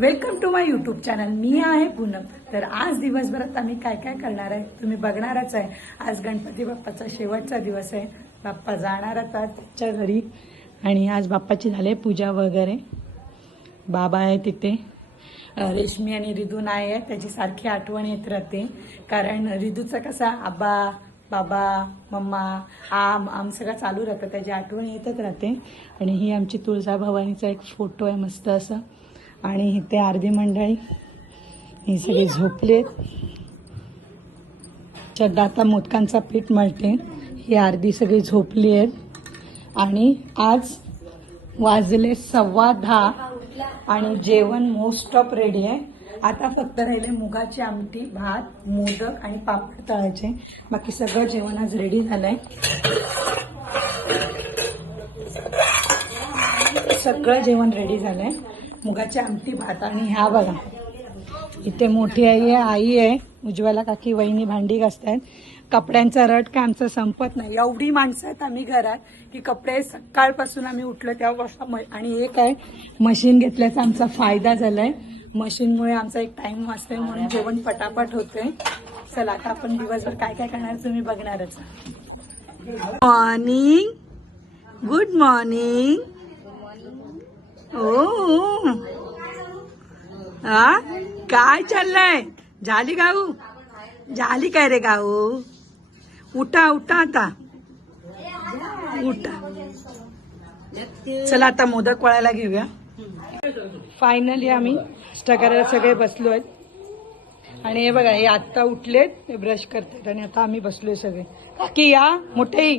Welcome to my YouTube channel मी आहे पूनम. तर आज दिवसभरात आम्ही काय काय करणार आहे? तुम्ही बघणारच आहे. आज गणपती बाप्पाचा शेवटचा दिवस आहे. बाप्पा जाणार आता त्याच्या घरी. आणि आज बाप्पाची झाले पूजा वगैरे. बाबा आहे तिथे. रेशमी आणि रिदू नाही आहे त्याची सारखी आठवण येत राहते. कारण रिदूचा कसा आबा बाबा मम्मा आम आम सगळं चालू राहतं. त्याची आठवण येतच राहते. आणि ही आमची तुळजाभवानीचा एक फोटो आहे. मस्त असा. आणि इथे अर्धी मंडळी ही सगळी झोपलेत. श्रद्धा आता मोदकांचा पीठ मळते. ही अर्धी सगळी झोपली आहेत आणि आज वाजले सव्वा दहा आणि जेवण मोस्ट ऑफ रेडी आहे. आता फक्त राहिले मुगाची आमटी भात मोदक आणि पापड तळायचे. बाकी सगळं जेवण आज रेडी झालंय. सगळं जेवण रेडी झालंय. मुगाची आमटी भात आणि ह्या बघा. इथे मोठी आई आहे आई आहे. उज्ज्वला काकी वहिनी भांडी घासतायत. कपड्यांचा रट काय आमचं संपत नाही. एवढी माणसं आहेत आम्ही घरात की कपडे सकाळपासून आम्ही उठलो तेव्हापासून म- आणि एक आहे मशीन घेतल्याचा आमचा फायदा झालाय. मशीनमुळे आमचा एक टाइम वाचतोय म्हणून जेवण पटापट होतोय. चला आता आपण दिवसभर काय काय करणार तुम्ही बघणारच. मॉर्निंग गुड मॉर्निंग ओ. हा काय चाललंय? झाली गाऊ? झाली काय रे गाऊ? उठा उठा आता. उठा. चला आता मोदक वळायला घेऊया. फायनली आम्ही नाश्ता करायला सगळे बसलो आहेत. आणि हे बघा हे आत्ता उठलेत हे ब्रश करतात आणि आता आम्ही बसलोय सगळे. काकी या मोठे.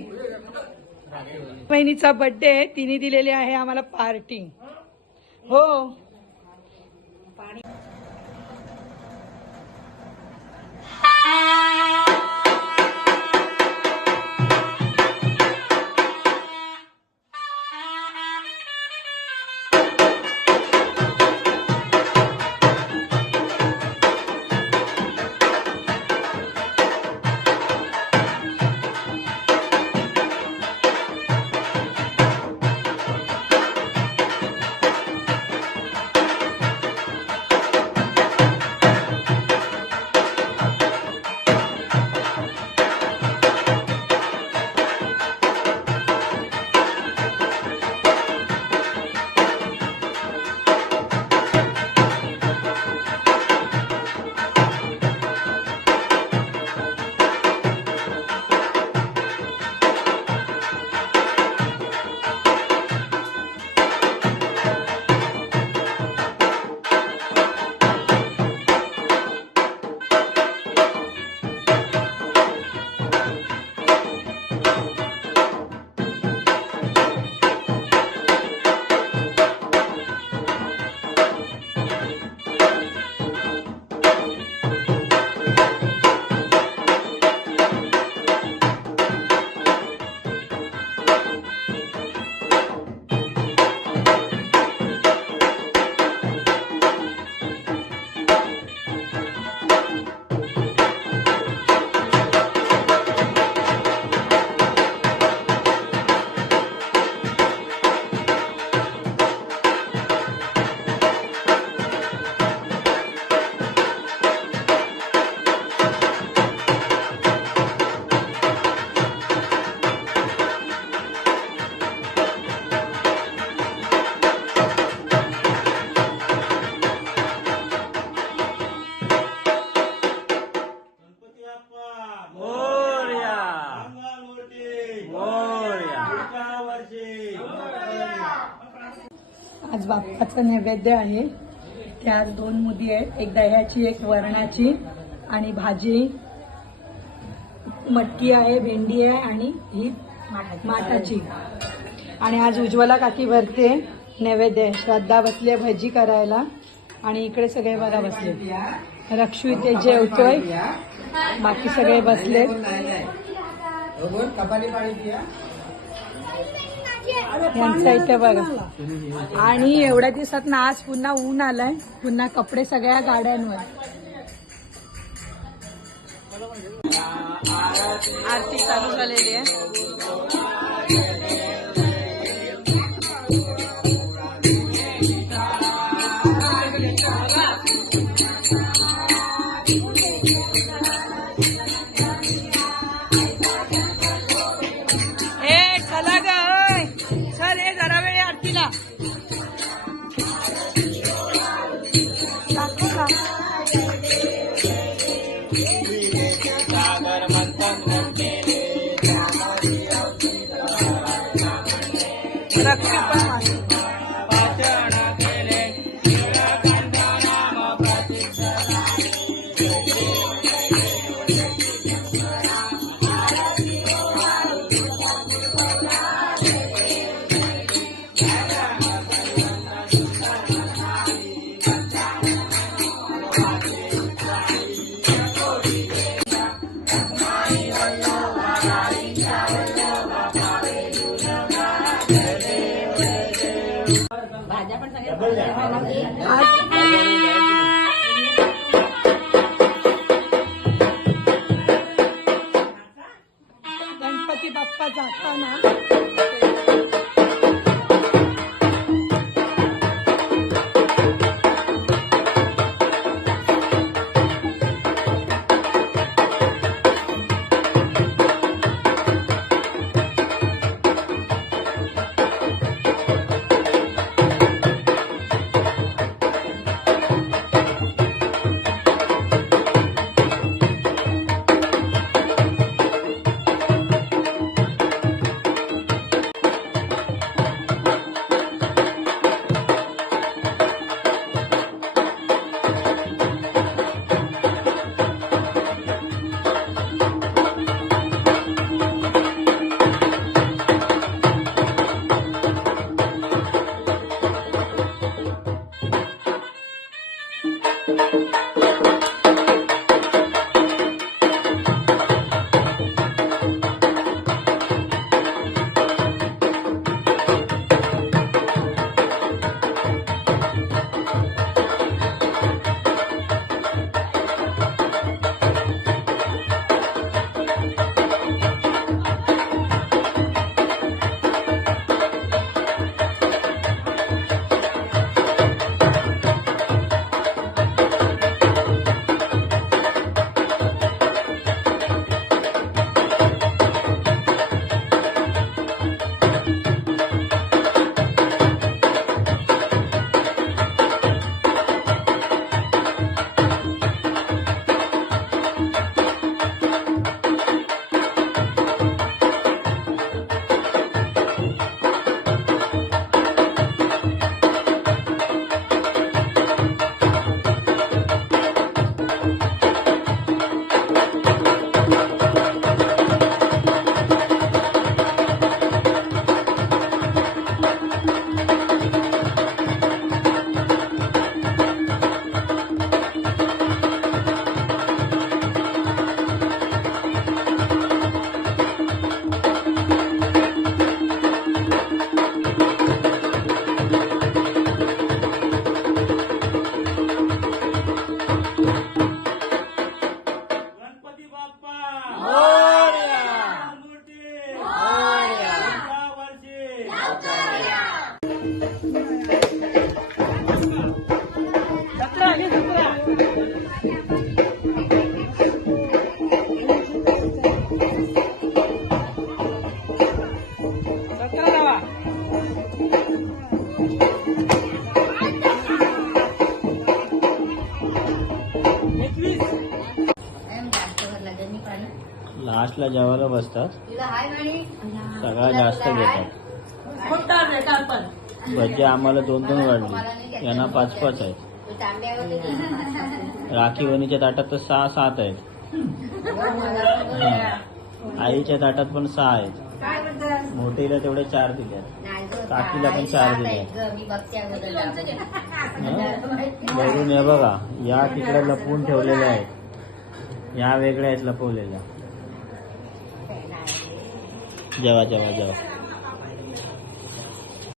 बहिणीचा बर्थडे आहे तिने दिलेली आहे आम्हाला पार्टी हो. आज नैवेद्य आहे. त्यात दोन मुदी आहेत. एक दह्याची एक वरणाची आणि भाजी. मटकी आहे भेंडी आहे आणि ही माठाची. आणि आज उज्ज्वला काकी भरते नैवेद्य श्रद्धा बसले भजी करायला. आणि इकडे सगळे बघा बसले. रक्षू इथे जेवतोय. बाकी सगळे बसले यांचा इथे बघा. आणि एवढ्या दिवसात ना आज पुन्हा ऊन आलाय. पुन्हा कपडे सगळ्या गाड्यांवर. आरती चालू झालेली आहे. हे चला ग. गणपती बाप्पा जाताना लास्टला जेवायला बसतात. सगळ्यात जास्त घेतात. कोणता रेटार पण. भजी आम्हाला दोन दोन वाढली. यांना पाच पाच आहेत. राखी वणीच्या ताटात तर सहा सात आहेत. आईच्या ताटात पण सहा आहेत. मोठीला तेवढे चार दिल्यात काकीला पण चार दिले वरून हे? बघा या तिकडे लपवून ठेवलेल्या आहेत. या वेगळ्या आहेत लपवलेल्या. जेवा जेवा जेवा.